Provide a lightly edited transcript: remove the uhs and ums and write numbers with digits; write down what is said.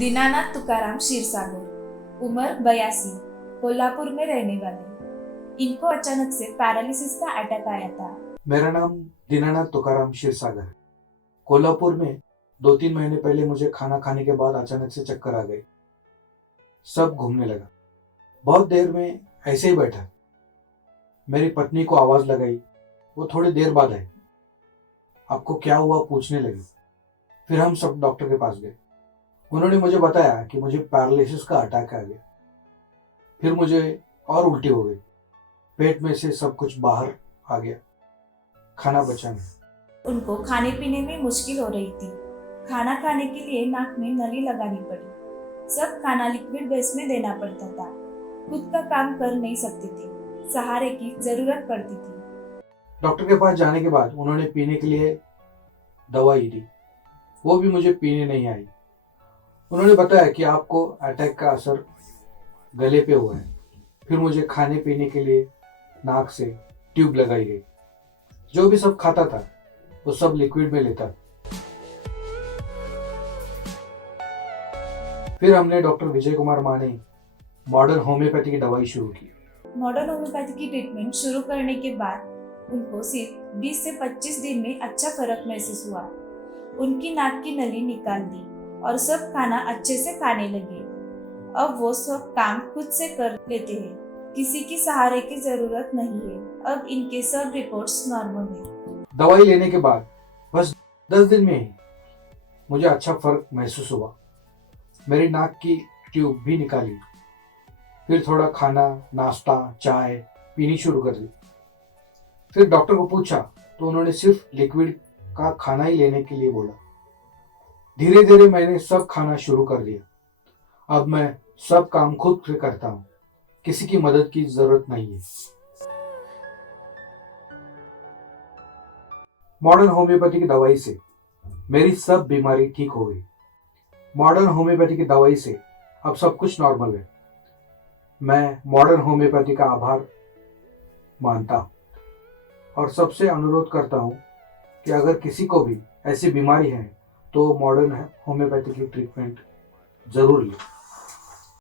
दीनानाथ तुकाराम क्षीरसागर, उम्र 82, कोल्हापुर में रहने वाले। इनको अचानक से पैरालिसिस का अटैक आया था। मेरा नाम दीनानाथ तुकाराम क्षीरसागर है। कोल्हापुर में 2-3 महीने पहले मुझे खाना खाने के बाद अचानक से चक्कर आ गई। सब घूमने लगा। बहुत देर में ऐसे ही बैठा। मेरी पत्नी को आवाज लगाई। वो थोड़ी देर बाद आई। आपको क्या हुआ पूछने लगी। फिर हम सब डॉक्टर के पास गए। उन्होंने मुझे बताया कि मुझे पैरालिसिस का अटैक आ गया। फिर मुझे और उल्टी हो गई। पेट में से सब कुछ बाहर आ गया। खाना बचा नहीं। उनको खाने पीने में मुश्किल हो रही थी। खाना खाने के लिए नाक में नली लगानी पड़ी। सब खाना लिक्विड बेस में देना पड़ता था। खुद का काम कर नहीं सकती थी। सहारे की जरूरत पड़ती थी। डॉक्टर के पास जाने के बाद उन्होंने पीने के लिए दवाई दी। वो भी मुझे पीने नहीं आई। उन्होंने बताया कि आपको अटैक का असर गले पे हुआ है। फिर मुझे खाने पीने के लिए नाक से ट्यूब लगाई गई। जो भी सब खाता था वो सब लिक्विड में लेता। फिर हमने डॉक्टर विजय कुमार माने मॉडर्न होम्योपैथी की दवाई शुरू की। मॉडर्न होम्योपैथी की ट्रीटमेंट शुरू करने के बाद उनको सिर्फ 20 से 25 दिन में अच्छा फर्क महसूस हुआ। उनकी नाक की नली निकाल दी और सब खाना अच्छे से खाने लगे। अब वो सब काम खुद से कर लेते हैं। किसी की सहारे की जरूरत नहीं है। अब इनके सब रिपोर्ट्स नॉर्मल है। दवाई लेने के बाद बस 10 दिन में ही मुझे अच्छा फर्क महसूस हुआ। मेरी नाक की ट्यूब भी निकाली। फिर थोड़ा खाना, नाश्ता, चाय पीनी शुरू कर दी। फिर डॉक्टर को पूछा तो उन्होंने सिर्फ लिक्विड का खाना ही लेने के लिए बोला। धीरे धीरे मैंने सब खाना शुरू कर दिया। अब मैं सब काम खुद से करता हूँ। किसी की मदद की जरूरत नहीं है। मॉडर्न होम्योपैथी की दवाई से मेरी सब बीमारी ठीक हो गई। मॉडर्न होम्योपैथी की दवाई से अब सब कुछ नॉर्मल है। मैं मॉडर्न होम्योपैथी का आभार मानता हूँ और सबसे अनुरोध करता हूँ कि अगर किसी को भी ऐसी बीमारी है तो मॉडर्न होम्योपैथी की ट्रीटमेंट जरूर लें।